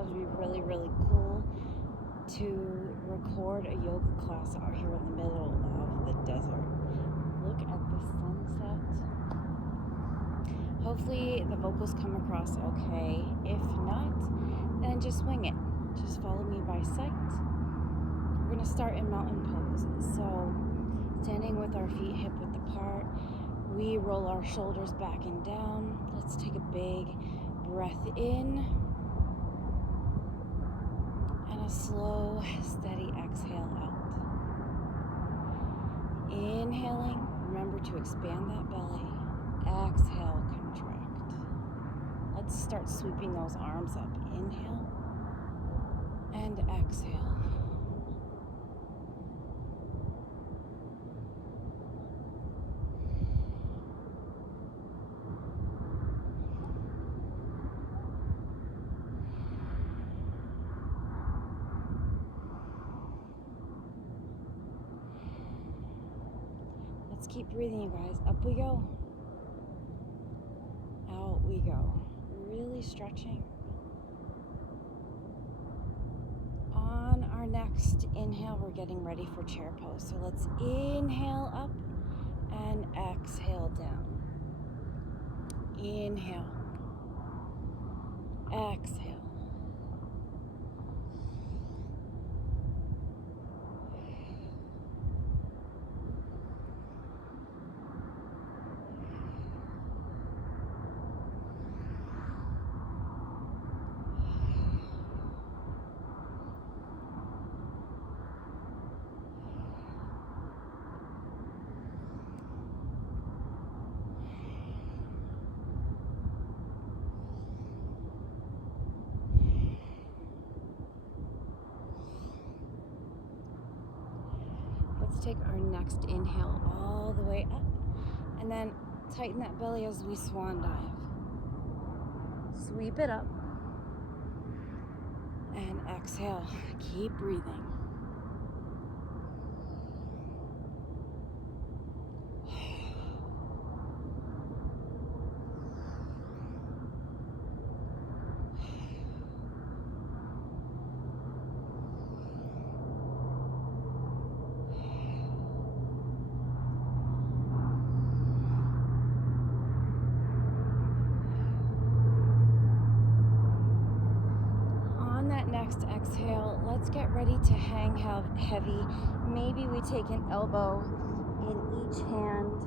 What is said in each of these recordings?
thought it would be really, really cool to record a yoga class out here in the middle of the desert. Look at the sunset. Hopefully the vocals come across okay. If not, then just wing it. Just follow me by sight. We're gonna start in mountain pose. So standing with our feet hip width apart, we roll our shoulders back and down. Let's take a big breath in and a slow, steady exhale out. Inhaling, remember to expand that belly. Exhale, contract. Let's start sweeping those arms up. Inhale and exhale. Let's keep breathing, you guys. Up we go. Out we go. Really stretching. On our next inhale, we're getting ready for chair pose. So let's inhale up and exhale down. Inhale. Exhale. Let's take our next inhale all the way up and then tighten that belly as we swan dive. Sweep it up and exhale. Keep breathing. Next exhale, let's get ready to hang heavy. Maybe we take an elbow in each hand.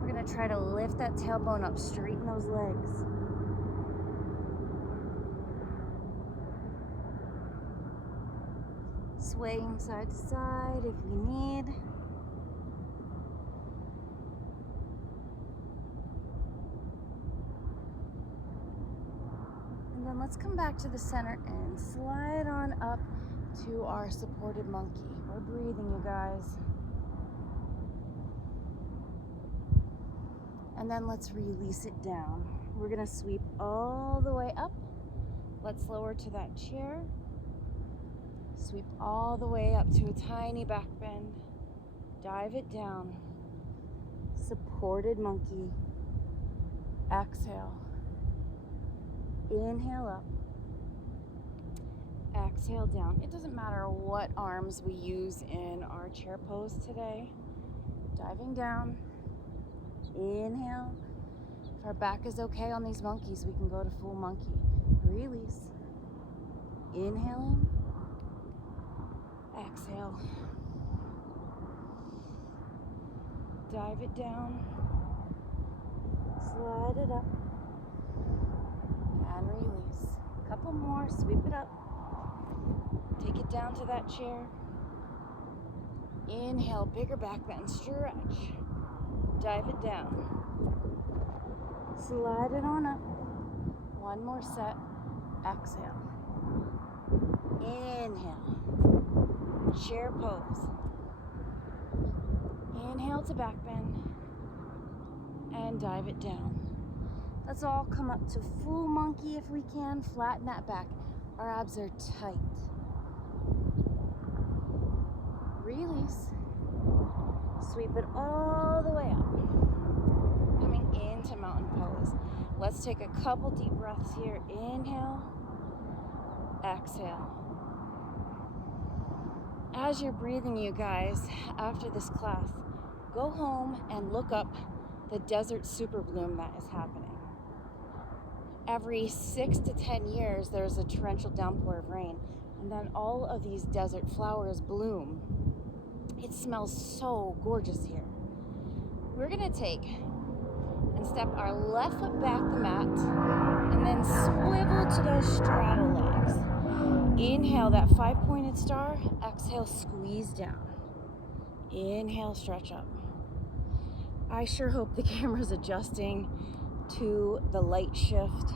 We're gonna try to lift that tailbone up, straighten those legs. Swaying side to side if we need. And then let's come back to the center and slide on up to our supported monkey. We're breathing, you guys. And then let's release it down. We're gonna sweep all the way up. Let's lower to that chair. Sweep all the way up to a tiny back bend. Dive it down. Supported monkey. Exhale. Inhale up. Exhale down. It doesn't matter what arms we use in our chair pose today. Diving down. Inhale. If our back is okay on these monkeys, we can go to full monkey. Release. Inhaling. Exhale. Dive it down. Slide it up. And release. A couple more. Sweep it up. Take it down to that chair. Inhale, bigger back bend. Stretch. Dive it down. Slide it on up. One more set. Exhale. Inhale. Chair pose. Inhale to back bend. And dive it down. Let's all come up to full monkey if we can. Flatten that back. Our abs are tight. Release. Sweep it all the way up. Coming into mountain pose. Let's take a couple deep breaths here. Inhale. exhale. As you're breathing, you guys, after this class, go home and look up the desert super bloom that is happening. Every 6 to 10 years, there's a torrential downpour of rain, and then all of these desert flowers bloom. It smells so gorgeous here. We're gonna take and step our left foot back the mat, and then swivel to those straddle legs. Inhale that 5-pointed star, exhale, squeeze down. Inhale, stretch up. I sure hope the camera's adjusting to the light shift.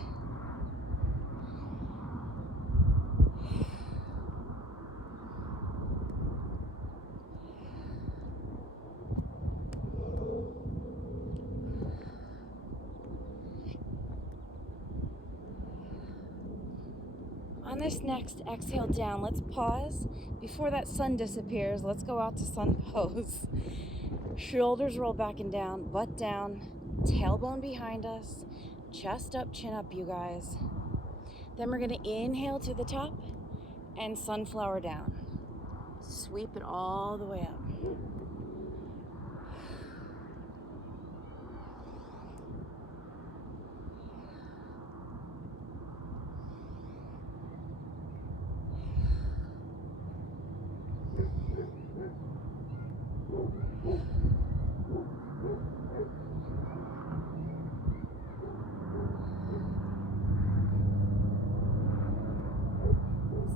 On this next exhale down, let's pause. Before that sun disappears, let's go out to sun pose. Shoulders roll back and down, butt down, tailbone behind us, chest up, chin up, you guys. Then we're gonna inhale to the top and sunflower down. Sweep it all the way up.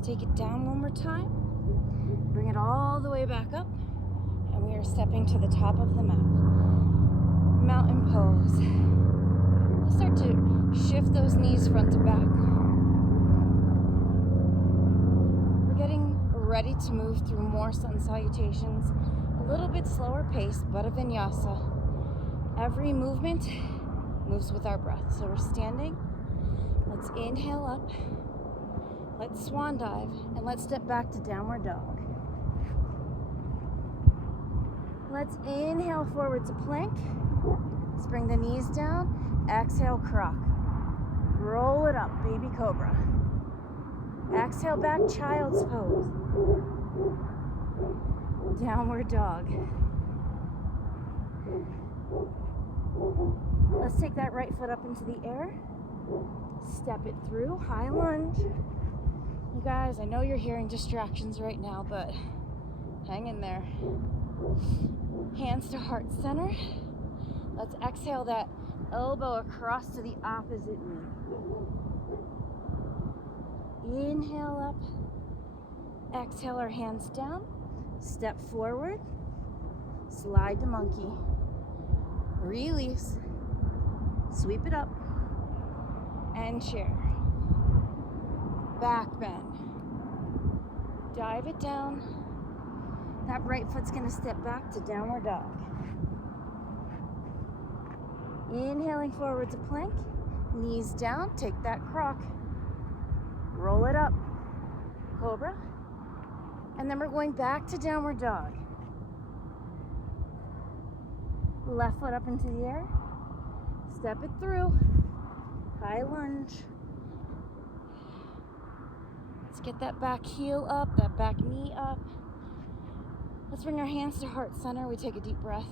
Take it down one more time, bring it all the way back up, and we are stepping to the top of the mat. Mountain pose. Let's start to shift those knees front to back. We're getting ready to move through more sun salutations, a little bit slower pace, but a vinyasa. Every movement moves with our breath. So we're standing, let's inhale up. Let's swan dive, and let's step back to downward dog. Let's inhale forward to plank. Let's bring the knees down. Exhale, croc. Roll it up, baby cobra. Exhale back, child's pose. Downward dog. Let's take that right foot up into the air. Step it through, high lunge. You guys, I know you're hearing distractions right now, but hang in there. Hands to heart center. Let's exhale that elbow across to the opposite knee. Inhale up. Exhale our hands down. Step forward. Slide to monkey. Release. Sweep it up. And chair. Back bend. Dive it down. That right foot's gonna step back to downward dog. Inhaling forward to plank. Knees down, take that croc. Roll it up. Cobra. And then we're going back to downward dog. Left foot up into the air. Step it through. High lunge. Let's get that back heel up, that back knee up. Let's bring our hands to heart center. We take a deep breath.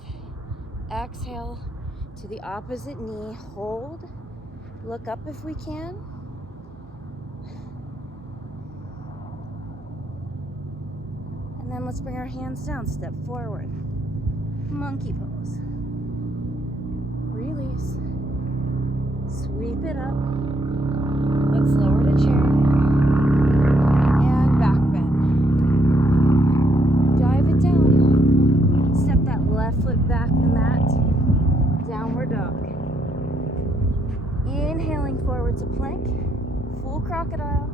Exhale to the opposite knee. Hold. Look up if we can. And then let's bring our hands down. Step forward. Monkey pose. Release. Sweep it up. Let's lower the chair. And back bend. Dive it down. Step that left foot back the mat. Downward dog. Inhaling forward to plank. Full crocodile.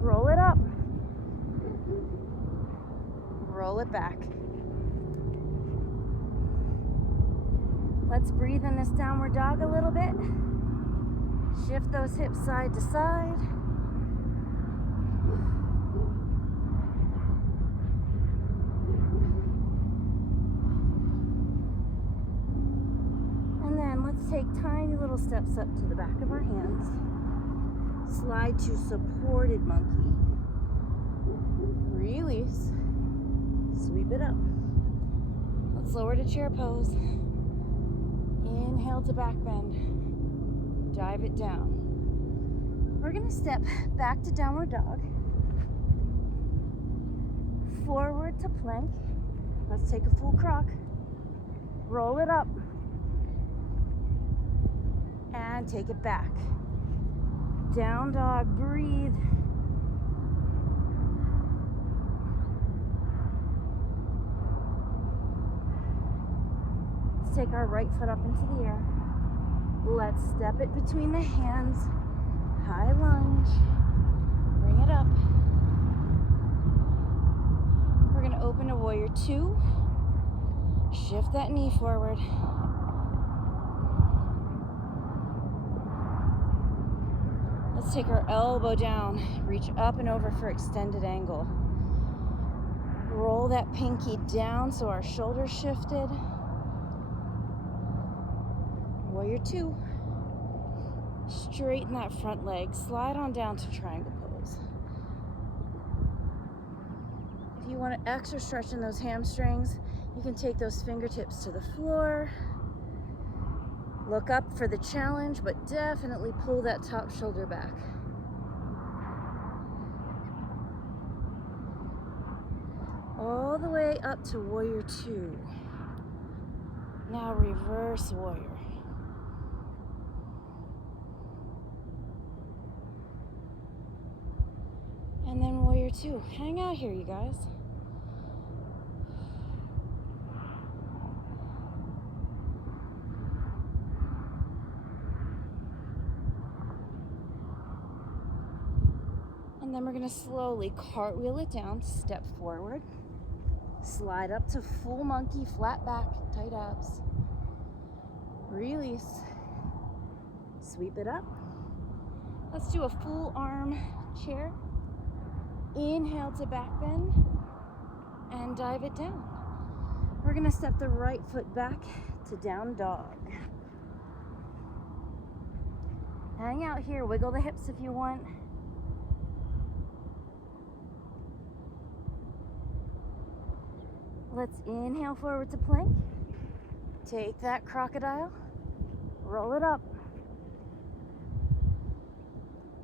Roll it up. Roll it back. Let's breathe in this downward dog a little bit. Shift those hips side to side. And then let's take tiny little steps up to the back of our hands. Slide to supported monkey. Release. Sweep it up. Let's lower to chair pose. Inhale to back bend. Dive it down. We're gonna step back to downward dog. Forward to plank. Let's take a full croc. Roll it up. And take it back. Down dog, breathe. Let's take our right foot up into the air. Let's step it between the hands. High lunge. Bring it up. We're gonna open to warrior two. Shift that knee forward. Let's take our elbow down, reach up and over for extended angle. Roll that pinky down so our shoulders shifted. Warrior two. Straighten that front leg, slide on down to triangle pose. If you want to extra stretch in those hamstrings, you can take those fingertips to the floor. Look up for the challenge, but definitely pull that top shoulder back. All the way up to warrior two. Now reverse warrior. And then warrior two. Hang out here, you guys. And then we're gonna slowly cartwheel it down, step forward, slide up to full monkey, flat back, tight abs. Release, sweep it up. Let's do a full arm chair. Inhale to back bend and dive it down. We're gonna step the right foot back to down dog. Hang out here, wiggle the hips if you want. Let's inhale forward to plank. Take that crocodile, roll it up.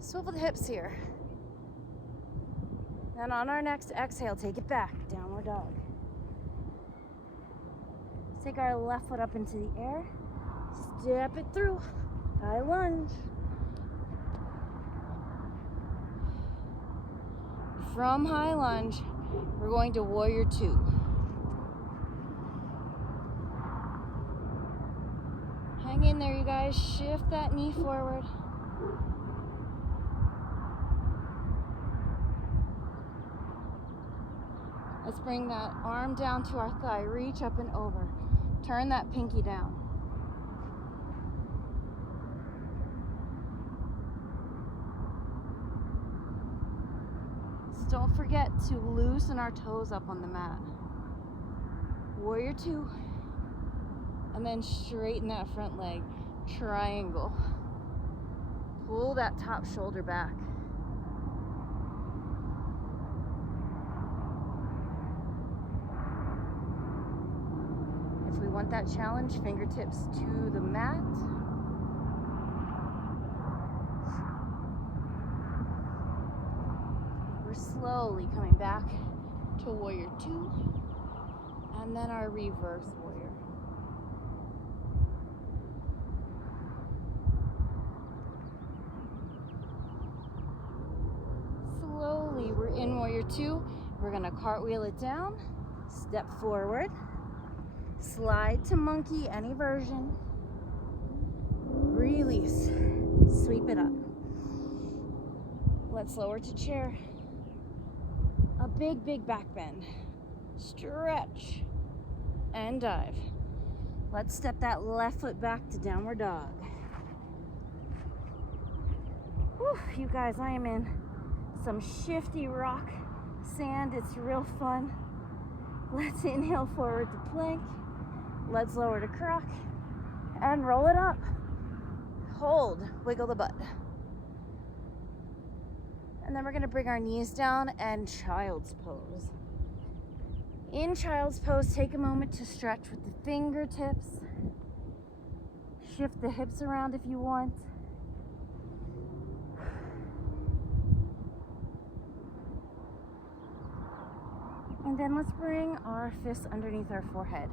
Swivel the hips here. Then on our next exhale, take it back, downward dog. Let's take our left foot up into the air, step it through, high lunge. From high lunge, we're going to warrior two. Hang in there, you guys. Shift that knee forward. Let's bring that arm down to our thigh. Reach up and over. Turn that pinky down. So don't forget to loosen our toes up on the mat. Warrior two. And then straighten that front leg. Triangle. Pull that top shoulder back. If we want that challenge, fingertips to the mat. We're slowly coming back to warrior two. And then our reverse warrior. Slowly, we're in warrior two. We're gonna cartwheel it down, step forward, slide to monkey, any version. Release, sweep it up. Let's lower to chair. A big back bend. Stretch and dive. Let's step that left foot back to downward dog. Whew, you guys, I am in some shifty rock sand. It's real fun. Let's inhale forward to plank. Let's lower to croc and roll it up. Hold, wiggle the butt. And then we're gonna bring our knees down and child's pose. In child's pose, take a moment to stretch with the fingertips. Shift the hips around if you want. And then let's bring our fists underneath our forehead.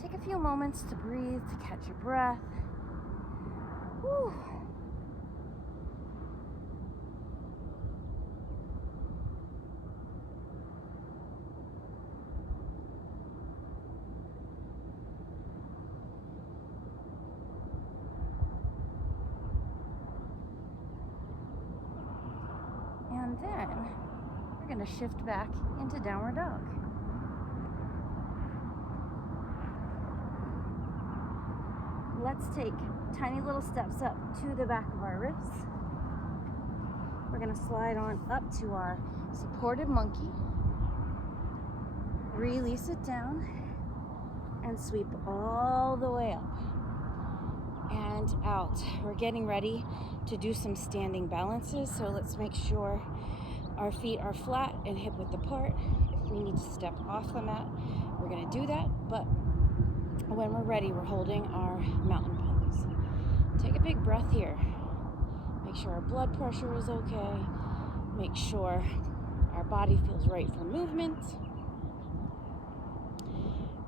Take a few moments to breathe, to catch your breath. Whew. And then we're going to shift back into downward dog. Let's take tiny little steps up to the back of our wrists. We're going to slide on up to our supported monkey. Release it down and sweep all the way up and out. We're getting ready to do some standing balances, so let's make sure our feet are flat and hip width apart. If we need to step off the mat, we're going to do that, but when we're ready, we're holding our mountain pose. Take a big breath here. Make sure our blood pressure is okay. Make sure our body feels right for movement.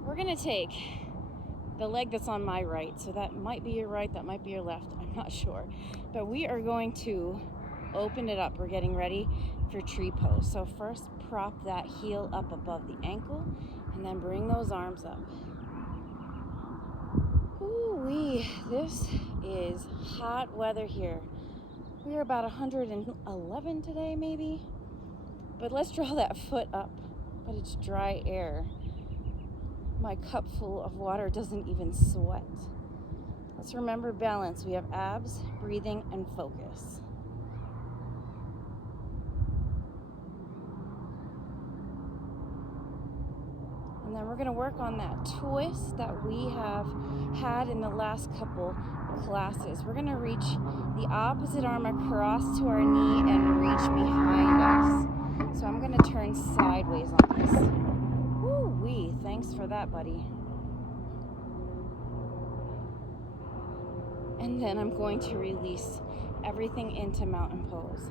We're going to take the leg that's on my right, so that might be your right, that might be your left, I'm not sure. But we are going to open it up. We're getting ready for tree pose. So first, prop that heel up above the ankle, and then bring those arms up. Ooh-wee, this is hot weather here. We're about 111 today, maybe. But let's draw that foot up, but it's dry air. My cup full of water doesn't even sweat. Let's remember balance. We have abs, breathing, and focus. And then we're going to work on that twist that we have had in the last couple classes. We're going to reach the opposite arm across to our knee and reach behind us. So I'm going to turn sideways on this. Woo-wee, thanks for that, buddy. And then I'm going to release everything into mountain pose.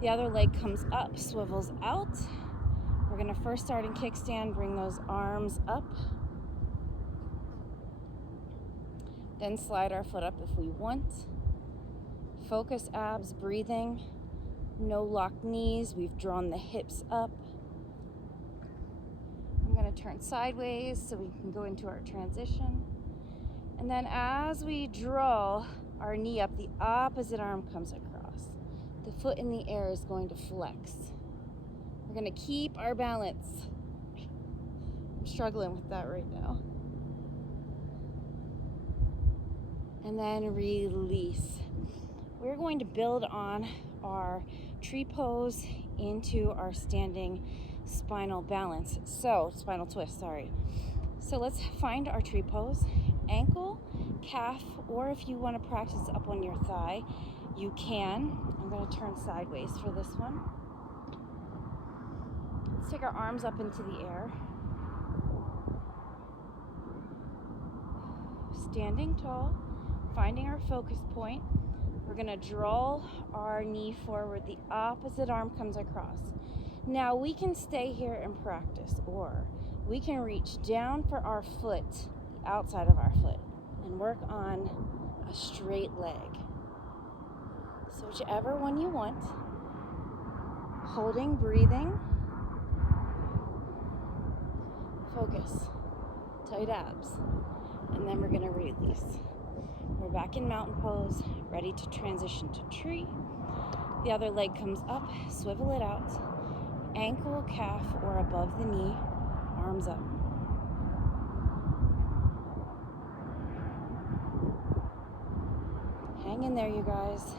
The other leg comes up, swivels out. We're going to first start in kickstand, bring those arms up. Then slide our foot up if we want. Focus abs, breathing. No locked knees. We've drawn the hips up. I'm going to turn sideways so we can go into our transition. And then as we draw our knee up, the opposite arm comes across. The foot in the air is going to flex. We're going to keep our balance. I'm struggling with that right now. And then release. We're going to build on our tree pose into our standing spinal balance. Spinal twist, sorry. So let's find our tree pose. Ankle, calf, or if you want to practice up on your thigh, you can. I'm going to turn sideways for this one. Let's take our arms up into the air. Standing tall, finding our focus point. We're going to draw our knee forward. The opposite arm comes across. Now we can stay here and practice, or we can reach down for our foot, the outside of our foot, and work on a straight leg. So whichever one you want. Holding, breathing. Focus. Tight abs. And then we're going to release. We're back in mountain pose, ready to transition to tree. The other leg comes up, swivel it out. Ankle, calf, or above the knee, arms up. Hang in there, you guys.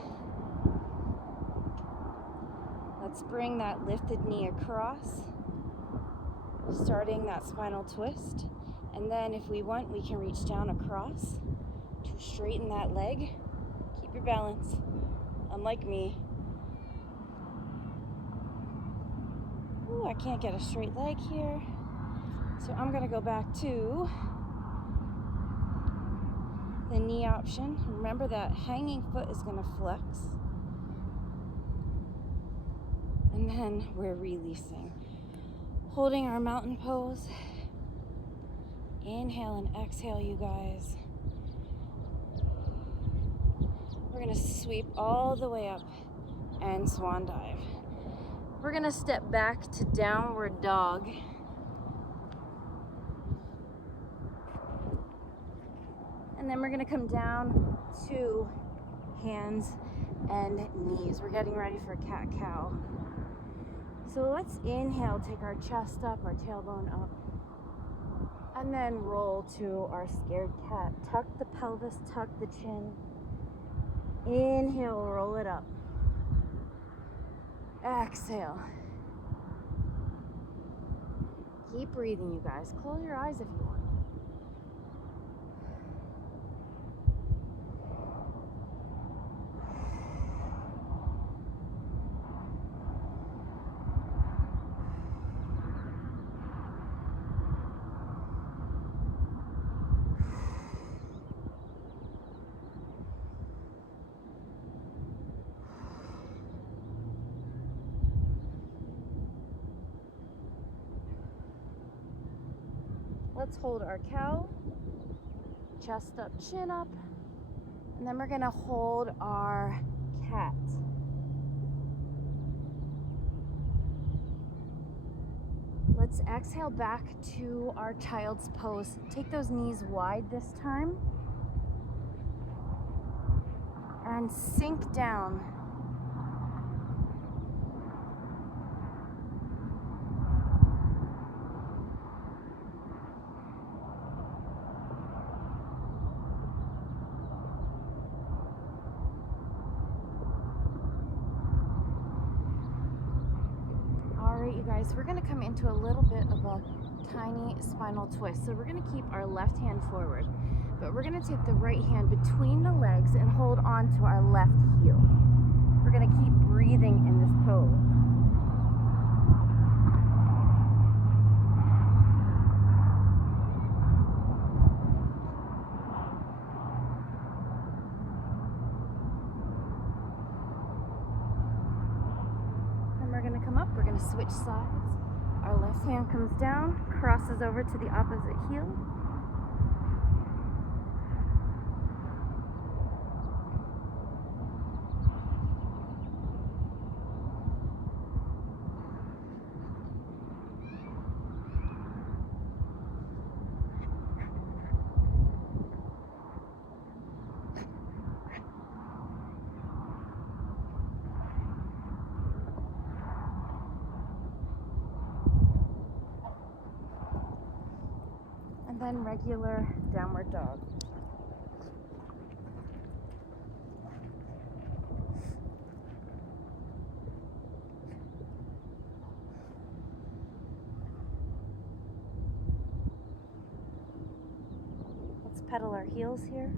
Let's bring that lifted knee across, starting that spinal twist. And then if we want, we can reach down across to straighten that leg. Keep your balance, unlike me. I can't get a straight leg here. So I'm gonna go back to the knee option. Remember that hanging foot is gonna flex. And then we're releasing. Holding our mountain pose. Inhale and exhale, you guys. We're gonna sweep all the way up and swan dive. We're gonna step back to downward dog. And then we're gonna come down to hands and knees. We're getting ready for cat-cow. So let's inhale, take our chest up, our tailbone up. And then roll to our scared cat. Tuck the pelvis, tuck the chin. Inhale, roll it up. Exhale. Keep breathing, you guys. Close your eyes if you want. Let's hold our cow, chest up, chin up, and then we're gonna hold our cat. Let's exhale back to our child's pose. Take those knees wide this time and sink down. Guys, we're going to come into a little bit of a tiny spinal twist. So we're going to keep our left hand forward, but we're going to take the right hand between the legs and hold on to our left heel. We're going to keep breathing in this pose. We're going to switch sides. Our left hand comes down, crosses over to the opposite heel. And then regular downward dog. Let's pedal our heels here.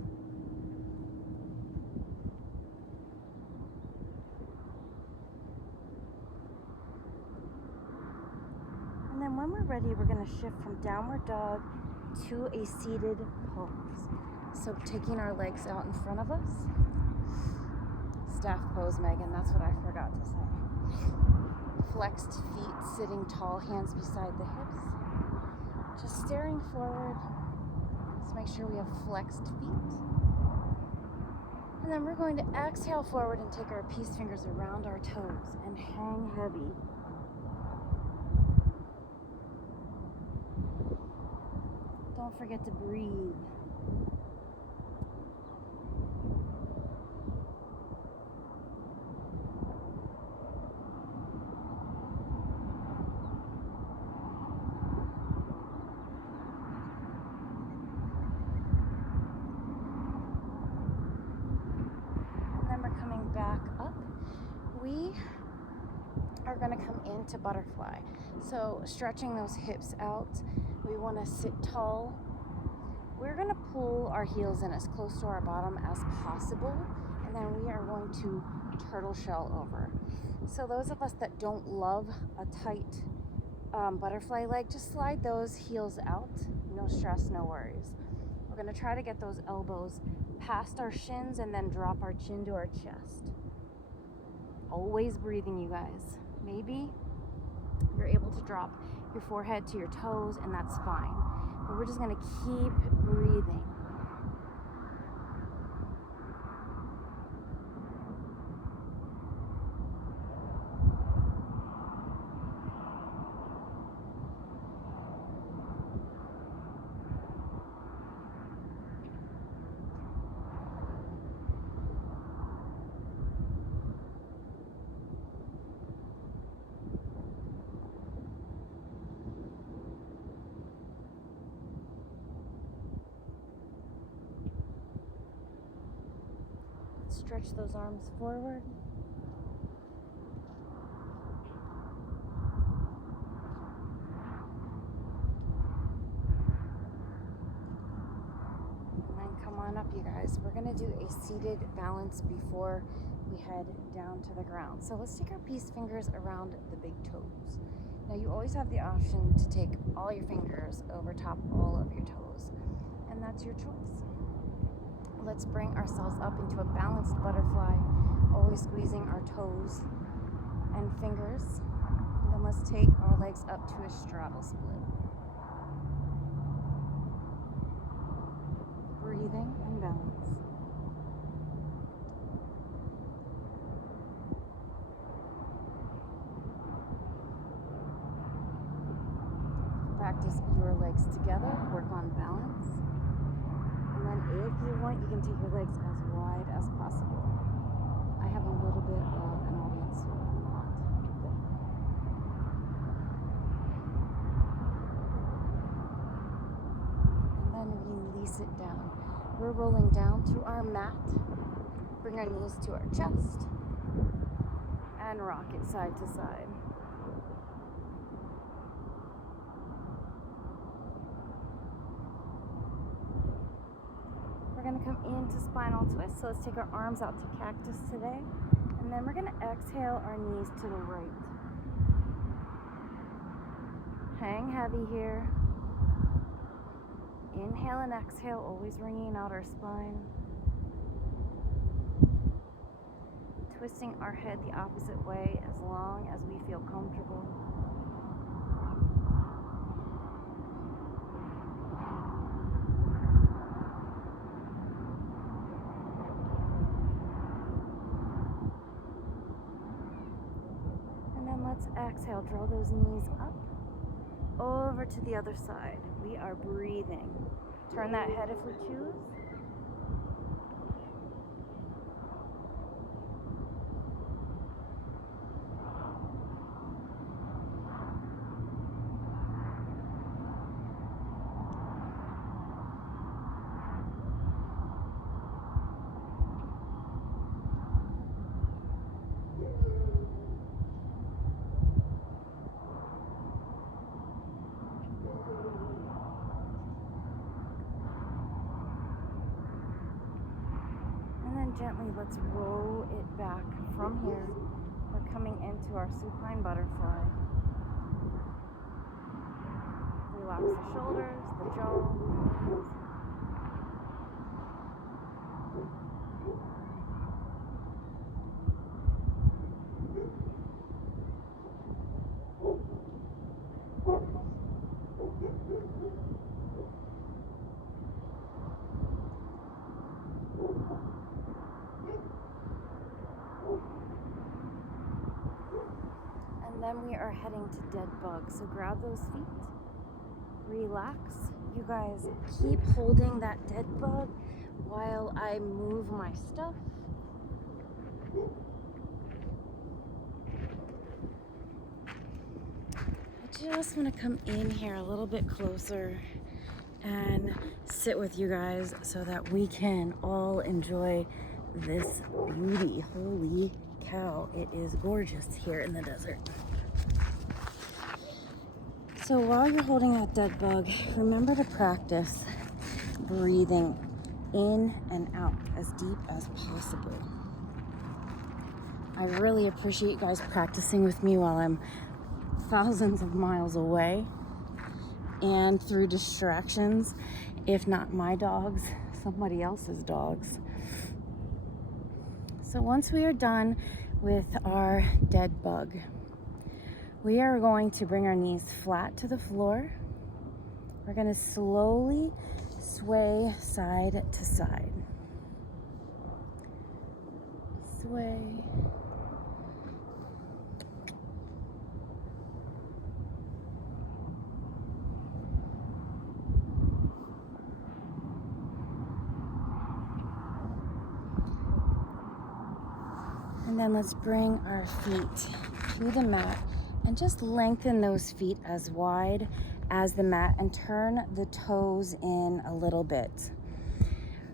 And then when we're ready, we're going to shift from downward dog to a seated pose. So taking our legs out in front of us. Staff pose, Megan, that's what I forgot to say. Flexed feet, sitting tall, hands beside the hips. Just staring forward. Let's make sure we have flexed feet. And then we're going to exhale forward and take our peace fingers around our toes and hang heavy. Don't forget to breathe. And then we're coming back up. We are going to come into butterfly. So stretching those hips out. We want to sit tall. We're going to pull our heels in as close to our bottom as possible, and then we are going to turtle shell over. So those of us that don't love a tight butterfly leg, just slide those heels out. No stress, no worries. We're gonna try to get those elbows past our shins and then drop our chin to our chest. Always breathing, you guys. Maybe you're able to drop your forehead to your toes, and that's fine. But we're just gonna keep breathing. Stretch those arms forward. And then come on up, you guys. We're gonna do a seated balance before we head down to the ground. So let's take our peace fingers around the big toes. Now you always have the option to take all your fingers over top all of your toes, and that's your choice. Let's bring ourselves up into a balanced butterfly, always squeezing our toes and fingers. And then let's take our legs up to a straddle split. Breathing and balance. Practice your legs together, work on balance. And then if you want, you can take your legs as wide as possible. I have a little bit of an audience, so I'm not there. And then release it down. We're rolling down to our mat. Bring our knees to our chest. And rock it side to side. We're going to come into spinal twist, so let's take our arms out to cactus today, and then we're going to exhale our knees to the right. Hang heavy here. Inhale and exhale, always wringing out our spine. Twisting our head the opposite way as long as we feel comfortable. Let's exhale, draw those knees up, over to the other side. We are breathing. Turn that head if we choose. Gently, let's roll it back from here. We're coming into our supine butterfly. Relax the shoulders, the jaw, the knees. Then we are heading to dead bug. So grab those feet, relax. You guys keep holding that dead bug while I move my stuff. I just want to come in here a little bit closer and sit with you guys so that we can all enjoy this beauty. Holy cow, it is gorgeous here in the desert. So while you're holding that dead bug, remember to practice breathing in and out as deep as possible. I really appreciate you guys practicing with me while I'm thousands of miles away and through distractions, if not my dogs, somebody else's dogs. So once we are done with our dead bug, we are going to bring our knees flat to the floor. We're going to slowly sway side to side. Sway. And then let's bring our feet to the mat and just lengthen those feet as wide as the mat and turn the toes in a little bit.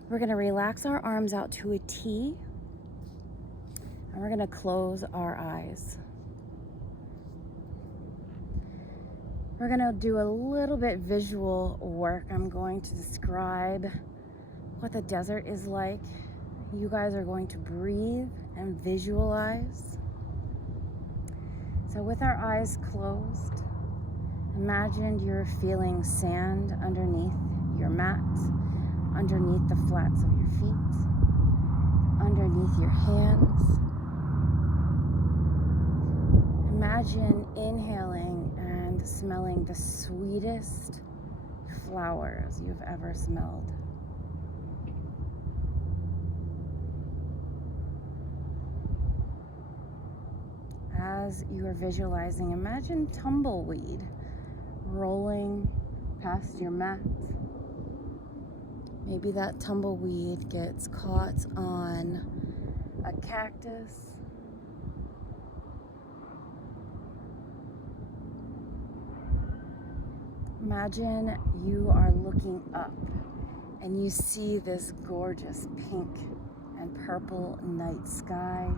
We're going to relax our arms out to a T, and we're going to close our eyes. We're going to do a little bit visual work. I'm going to describe what the desert is like. You guys are going to breathe and visualize. So with our eyes closed, imagine you're feeling sand underneath your mat, underneath the flats of your feet, underneath your hands. Imagine inhaling and smelling the sweetest flowers you've ever smelled. As you are visualizing, imagine tumbleweed rolling past your mat. Maybe that tumbleweed gets caught on a cactus. Imagine you are looking up and you see this gorgeous pink and purple night sky.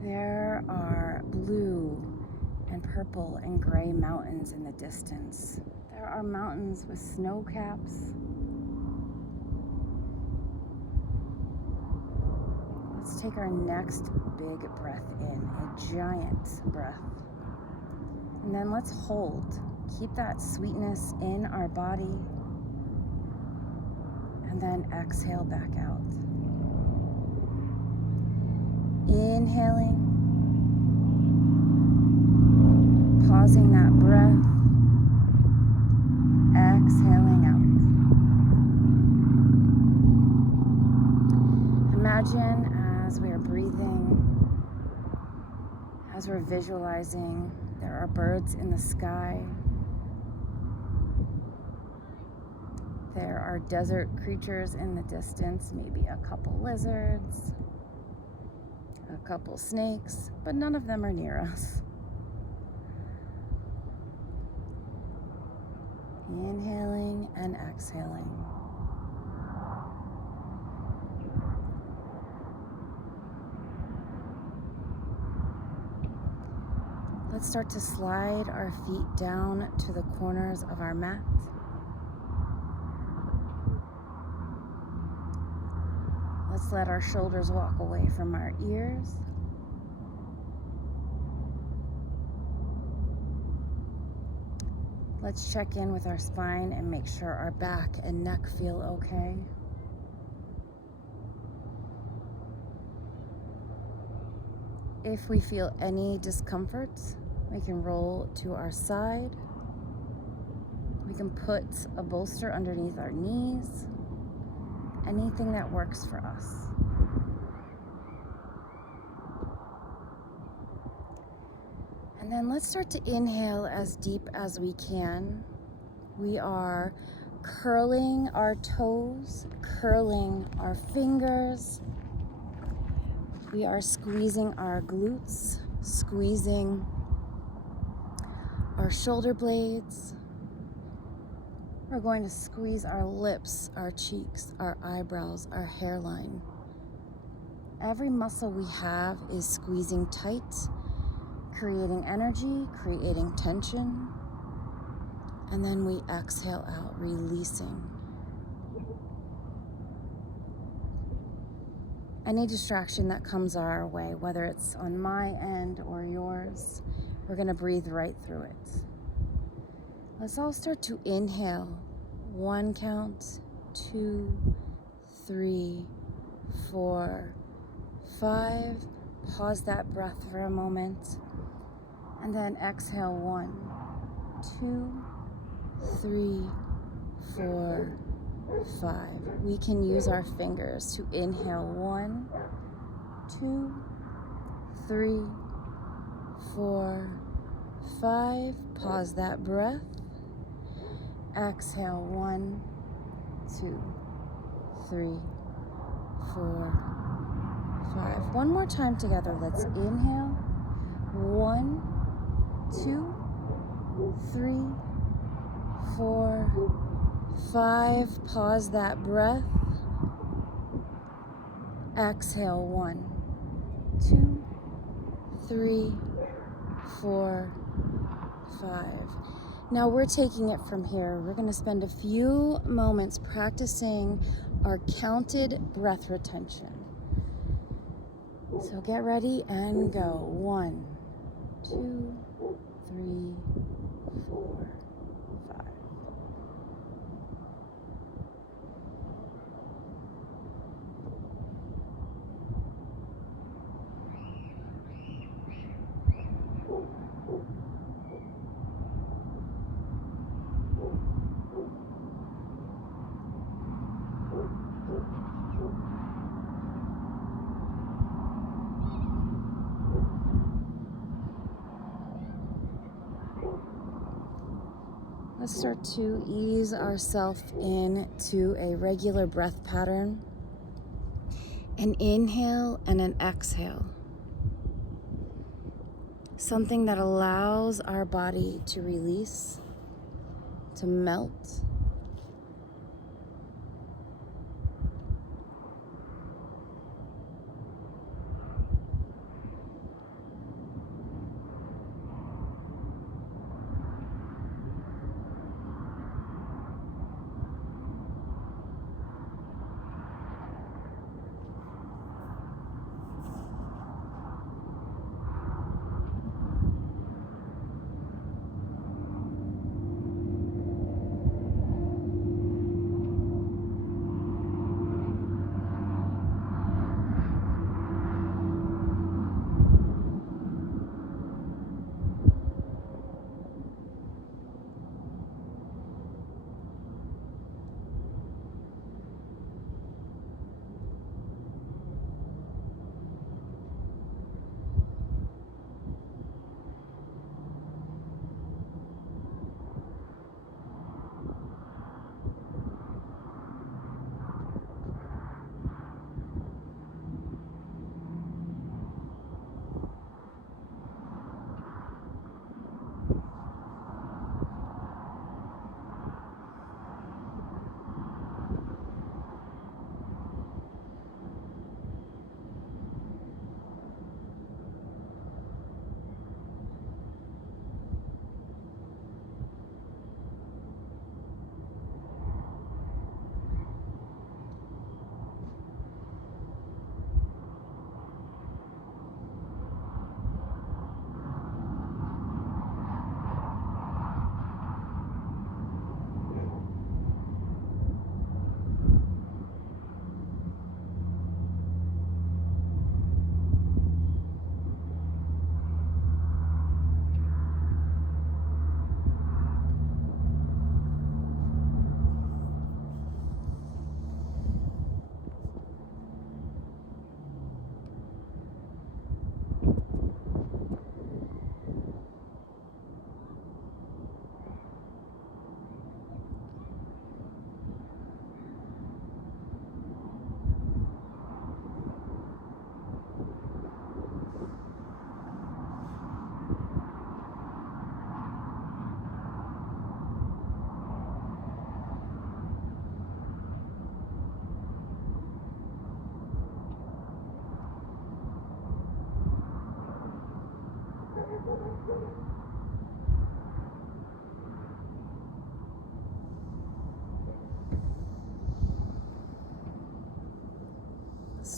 There are blue and purple and gray mountains in the distance. There are mountains with snow caps. Let's take our next big breath in, a giant breath. And then let's hold. Keep that sweetness in our body. And then exhale back out. Inhaling, pausing that breath, exhaling out. Imagine as we are breathing, as we're visualizing, there are birds in the sky. There are desert creatures in the distance, maybe a couple lizards, a couple snakes, but none of them are near us. Inhaling and exhaling. Let's start to slide our feet down to the corners of our mat. Let's let our shoulders walk away from our ears. Let's check in with our spine and make sure our back and neck feel okay. If we feel any discomfort, we can roll to our side. We can put a bolster underneath our knees. Anything that works for us. And then let's start to inhale as deep as we can. We are curling our toes, curling our fingers. We are squeezing our glutes, squeezing our shoulder blades. We're going to squeeze our lips, our cheeks, our eyebrows, our hairline. Every muscle we have is squeezing tight, creating energy, creating tension. And then we exhale out, releasing. any distraction that comes our way, whether it's on my end or yours, we're going to breathe right through it. Let's all start to inhale. 1 count, 2, 3, 4, 5. Pause that breath for a moment. And then exhale. 1, 2, 3, 4, 5. We can use our fingers to inhale. 1, 2, 3, 4, 5. Pause that breath. Exhale. 1, 2, 3, 4, 5. One more time together. Let's inhale. 1, 2, 3, 4, 5. Pause that breath. Exhale. 1, 2, 3, 4, 5. Now we're taking it from here. We're going to spend a few moments practicing our counted breath retention. So get ready and go. 1, 2, 3, 4, 5. Let's start to ease ourselves into a regular breath pattern. An inhale and an exhale. Something that allows our body to release, to melt.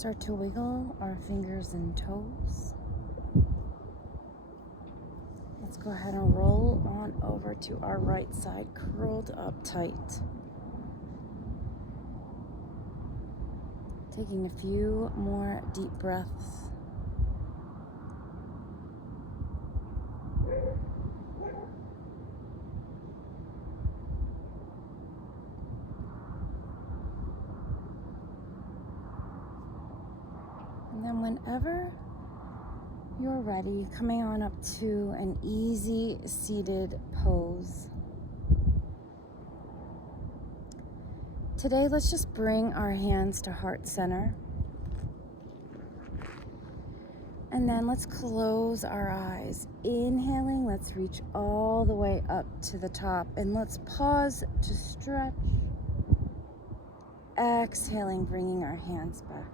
Start to wiggle our fingers and toes. Let's go ahead and roll on over to our right side, curled up tight. Taking a few more deep breaths. And then whenever you're ready, coming on up to an easy seated pose. Today, let's just bring our hands to heart center. And then let's close our eyes. Inhaling, let's reach all the way up to the top. And let's pause to stretch. Exhaling, bringing our hands back.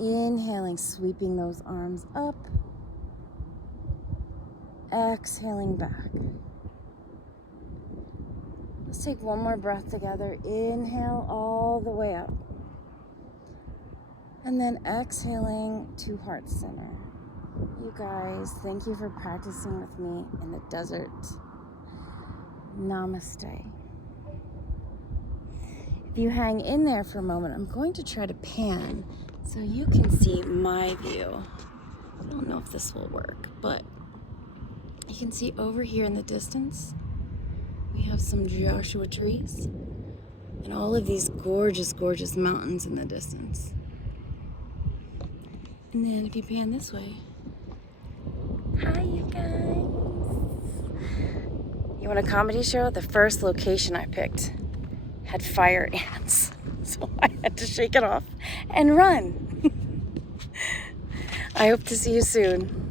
Inhaling, sweeping those arms up. Exhaling back. Let's take one more breath together. Inhale all the way up. And then exhaling to heart center. You guys, thank you for practicing with me in the desert. Namaste. If you hang in there for a moment, I'm going to try to pan so you can see my view. I don't know if this will work, but you can see over here in the distance, we have some Joshua trees and all of these gorgeous, gorgeous mountains in the distance. And then if you pan this way, hi you guys. You want a comedy show? The first location I picked had fire ants. So I had to shake it off and run. I hope to see you soon.